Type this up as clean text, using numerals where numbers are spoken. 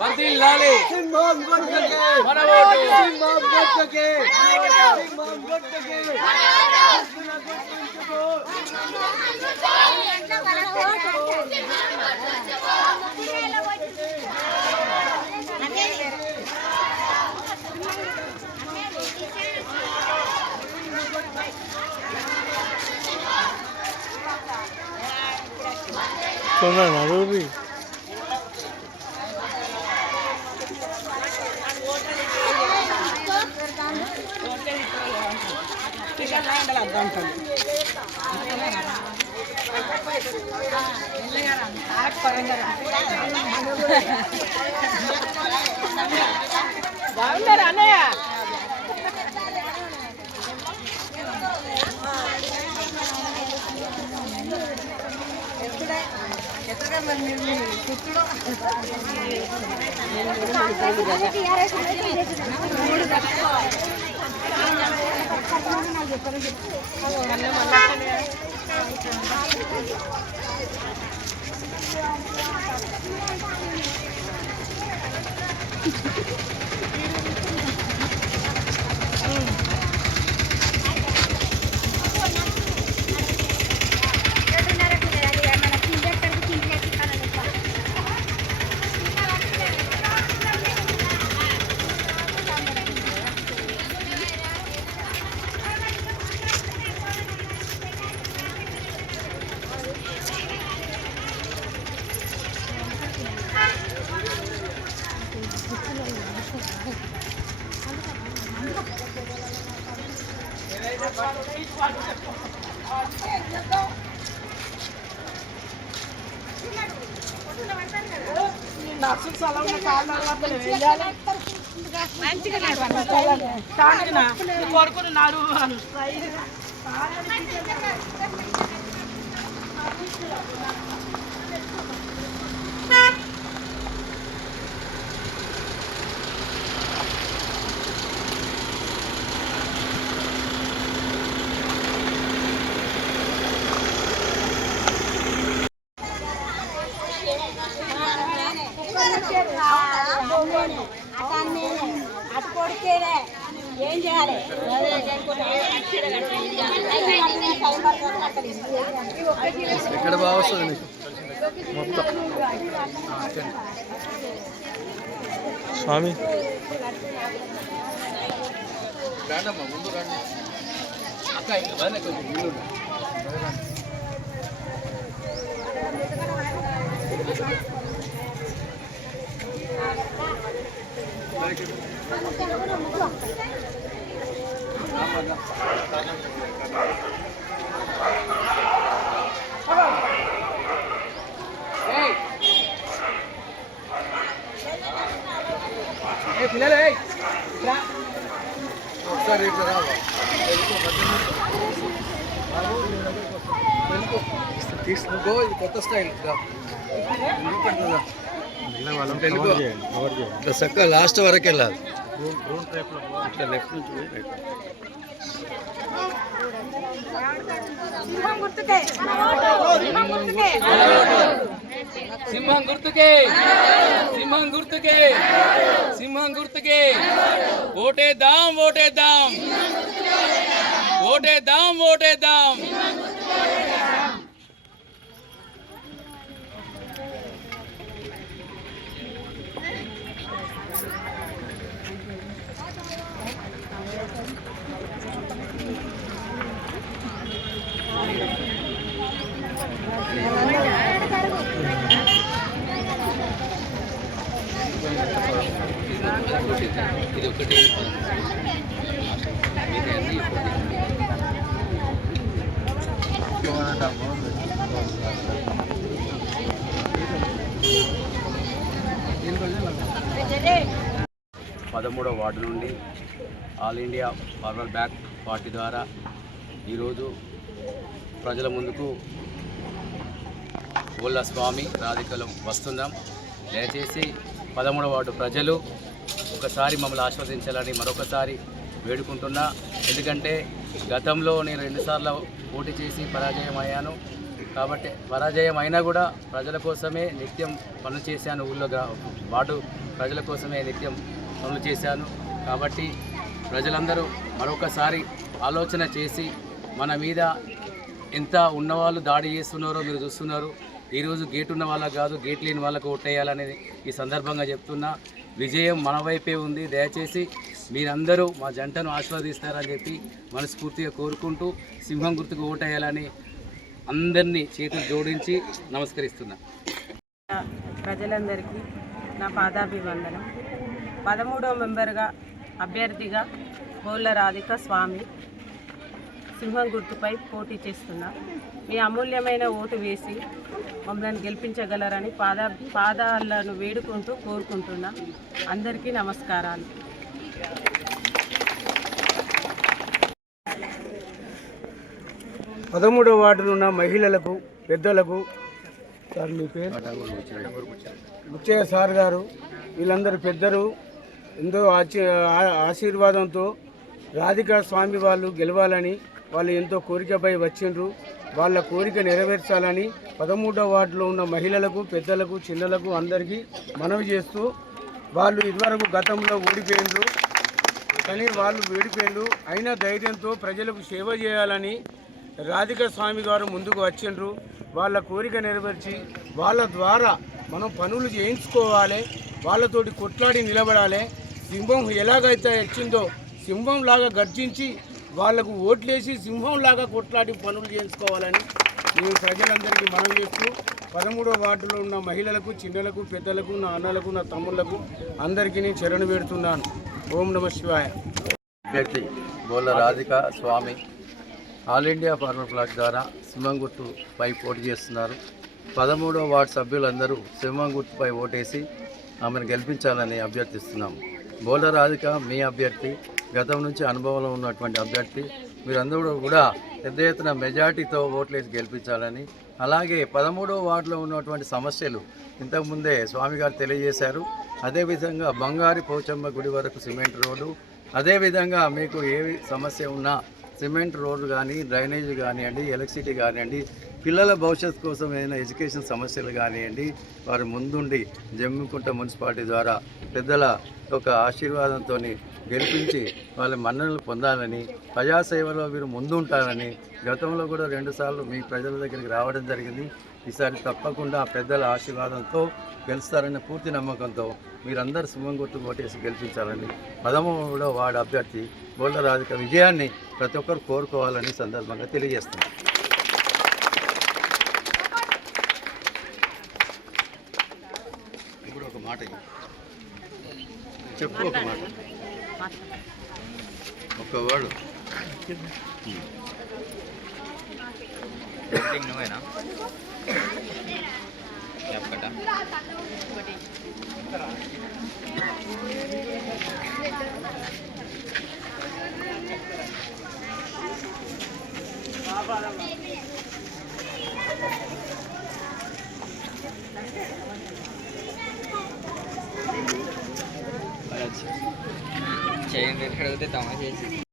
వర్ధిల్లాలి సింహం గుర్తుకే మన ఓటు సింహం గుర్తుకే సింహం గుర్తుకే బాగున్నారా అన్నయ్య? కోరుకున్నారు ఏం చేయాలి? ఎక్కడ బాగా వస్తుంది మీకు మొత్తం స్వామి ముందు రండి అక్క కొంచెం పిల్లలే ఒకసారి ఇట్లా రావా తీసుకో ఇది కొత్త స్టైల్ ఇట్లా చక్కగా లాస్ట్ వరకు వెళ్ళాలి ఇట్లా లెఫ్ట్ నుంచి పోయి రైట్ సింహం గుర్తుకే సింహం గుర్తుకే సింహం గుర్తుకే ఓటేద్దాం ఓటేద్దాం ఓటేద్దాం ఓటేద్దాం ఇది ఒకటి పదమూడవ వార్డు నుండి all India forward back party ద్వారా ఈరోజు ప్రజల ముందుకు గోళ్ళ స్వామి రాధికలో వస్తున్నాం. దయచేసి 13వ వార్డు ప్రజలు ఒకసారి మమ్మల్ని ఆశీర్వదించాలని మరొకసారి వేడుకుంటున్నా. ఎందుకంటే గతంలో నేను 2 సార్లు పోటీ చేసి పరాజయం అయ్యాను. కాబట్టి పరాజయం అయినా కూడా ప్రజల కోసమే నిత్యం పనులు చేశాను. వార్డు ప్రజల కోసమే నిత్యం పనులు చేశాను. కాబట్టి ప్రజలందరూ మరొకసారి ఆలోచన చేసి మన మీద ఎంత ఉన్నవాళ్ళు దాడి చేస్తున్నారో మీరు చూస్తున్నారు. ఈరోజు గేట్ ఉన్న వాళ్ళకు కాదు, గేట్ లేని వాళ్ళకు ఓటేయాలనేది ఈ సందర్భంగా చెప్తున్నా. విజయం మన వైపే ఉంది. దయచేసి మీరందరూ మా జంటను ఆశీర్వదిస్తారని చెప్పి మనస్ఫూర్తిగా కోరుకుంటూ సింహం గుర్తుకు ఓటేయాలని అందరినీ చేతులు జోడించి నమస్కరిస్తున్నా. ప్రజలందరికీ నా పాదాభివందనం. 13వ మెంబర్గా అభ్యర్థిగా బోళ్ళ రాధిక స్వామి సింహం గుర్తుపై పోటీ చేస్తున్నా. మీ అమూల్యమైన ఓటు వేసి మమ్మల్ని గెలిపించగలరని పాదాలను వేడుకుంటూ కోరుకుంటున్నా. అందరికీ నమస్కారాలు. పదమూడవ వార్డులో ఉన్న మహిళలకు, పెద్దలకు, సార్ మీ పేరు ముచ్చయ్య సార్ గారు, వీళ్ళందరూ పెద్దలు ఎంతో ఆశీర్వాదంతో రాధికా స్వామి వాళ్ళు గెలవాలని వాళ్ళు ఎంతో కోరికపై వచ్చిండ్రు. వాళ్ళ కోరిక నెరవేర్చాలని 13వ వార్డులో ఉన్న మహిళలకు, పెద్దలకు, చిన్నలకు అందరికీ మనవి చేస్తూ, వాళ్ళు ఇదివరకు గతంలో ఓడిపోయిండ్రు, కానీ వాళ్ళు ఓడిపోయిండ్రు అయినా ధైర్యంతో ప్రజలకు సేవ చేయాలని రాధికా స్వామి గారు ముందుకు వచ్చిండ్రు. వాళ్ళ కోరిక నెరవేర్చి వాళ్ళ ద్వారా మనం పనులు చేయించుకోవాలి, వాళ్ళతోటి కొట్లాడి నిలబడాలి. సింహం ఎలాగైతే వచ్చిందో సింహంలాగా గర్జించి వాళ్లకు ఓట్లేసి సింహంలాగా కొట్లాడి పనులు చేయించుకోవాలని నేను ప్రజలందరికీ మనం చేస్తూ 13వ వార్డులో ఉన్న మహిళలకు, చిన్నలకు, పెద్దలకు, నా అన్నలకు, నా తమ్ముళ్లకు అందరికీ నేను శరణు పెడుతున్నాను. ఓం నమః శివాయ. అభ్యర్థి బోళ్ళ రాధికా స్వామి ఆల్ ఇండియా ఫార్మర్ ఫ్లాగ్ ద్వారా సింహం గుర్తుపై పోటీ చేస్తున్నారు. 13వ వార్డు సభ్యులందరూ సింహం గుర్తుపై ఓటేసి ఆమెను గెలిపించాలని అభ్యర్థిస్తున్నాము. బోళ్ళ రాధిక మీ అభ్యర్థి, గతం నుంచి అనుభవంలో ఉన్నటువంటి అభ్యర్థి. మీరందరూ కూడా పెద్ద ఎత్తున మెజార్టీతో ఓట్లేసి గెలిపించాలని, అలాగే 13వ వార్డులో ఉన్నటువంటి సమస్యలు ఇంతకుముందే స్వామి గారు తెలియజేశారు. అదేవిధంగా బంగారి పోచమ్మ గుడి వరకు సిమెంట్ రోడ్డు, అదేవిధంగా మీకు ఏ సమస్య ఉన్నా సిమెంట్ రోడ్లు కానీ, డ్రైనేజ్ కానివ్వండి, ఎలక్ట్రిసిటీ కానివ్వండి, పిల్లల భవిష్యత్తు కోసం ఏదైనా ఎడ్యుకేషన్ సమస్యలు కానివ్వండి, వారు ముందుండి జమ్మికుంట మున్సిపాలిటీ ద్వారా పెద్దల ఒక ఆశీర్వాదంతో గెలిపించి వాళ్ళ మన్ననలు పొందాలని, ప్రజాసేవలో మీరు ముందుంటారని గతంలో కూడా 2 సార్లు మీ ప్రజల దగ్గరికి రావడం జరిగింది. ఈసారి తప్పకుండా పెద్దల ఆశీర్వాదంతో గెలుస్తారనే పూర్తి నమ్మకంతో మీరందరూ సింహం గుర్తు ఓటేసి గెలిపించాలని 13వ వార్డు అభ్యర్థి బోళ్ళ రాధిక విజయాన్ని ప్రతి ఒక్కరు కోరుకోవాలని సందర్భంగా తెలియజేస్తున్నాం. ఇప్పుడు ఒక మాట చెప్పు, ఒక మాట, ఒక వర్డ్. నువ్వేనా చెప్పట చేయండి, అడిగితే తమ చేసి